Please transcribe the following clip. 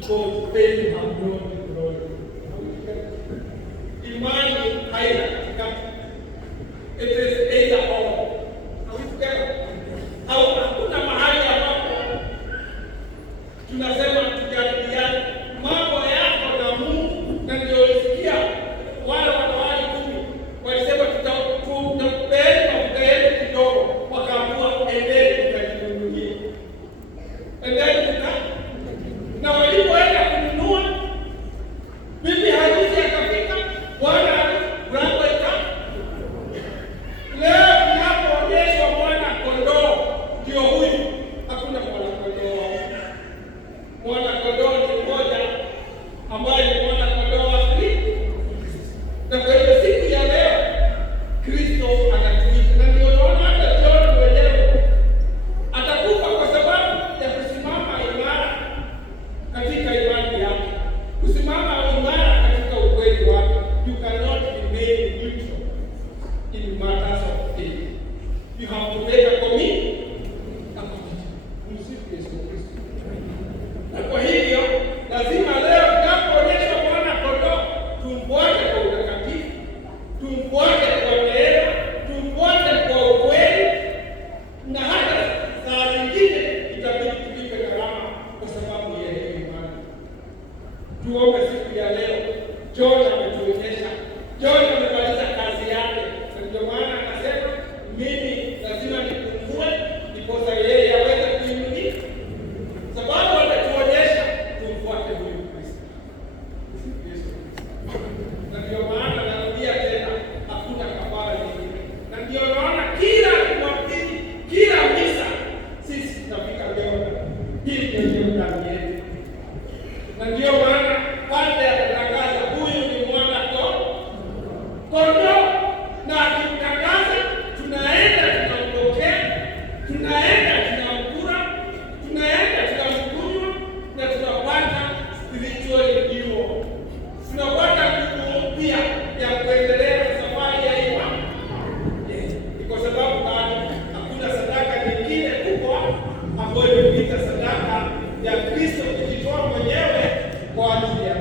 because they have known the glory. Imani haina katikati. It is either or. Au hakuna mahali ambapo tunasema tujadiliane mambo yako na Mungu, na ndio ulisikia wale wanawali 10 walisema tutapenda mkaende kidogo, wakaamua endeni mkajinunulie. Endeni na walipoenda kununua, bibi harusi akafika, bwana mlango ika. Leo tunapoonyeshwa mwana kondoo ndio huyu, hakuna mwana kondoo. Mwana kondoo ni mmoja ambaye ni mwana kondoo wa Kristo. Na kwa hiyo siku ya leo Kristo anatuita, na ndio unaona hata John mwenyewe atakufa kwa sababu ya kusimama imara katika imani yake, kusimama imara katika ukweli wake. You cannot remain neutral in matters of faith. You have to make a commitment. Msifu Yesu Kristo. Na kwa hivyo lazima leo tunapoonyesha mwana kondoo tumfuate kwa utakatifu, tumfuate kwa neema, tumfuate kwa ukweli, na hata saa zingine itabidi tulipe gharama kwa sababu ya hiyo imani. Tuombe siku ya leo. John ametuonyesha, John amemaliza kazi yake, na ndio maana anasema mimi lazima nipungue ndiposa yeye aweze kuinuliwa, sababu ametuonyesha tumfuate huyu Kristo. Na ndio maana narudia tena, hakuna kafara nyingine. Na ndio naona kila Jumapili, kila misa sisi tunafika Jordan. Hii ndio Jordan yetu. Na ndio maana pale anatangaza huyu ni mwana kondoo, na akitangaza tunaenda tunampokea, tunaenda tunamkula, tunaenda tunamkunywa, na tunapata spiritual renewal. Tunapata nguvu mpya ya kuendelea na safari ya imani. Ni kwa sababu hakuna sadaka nyingine kubwa ambayo imepita sadaka ya Kristo kujitoa mwenyewe kwa ajili ya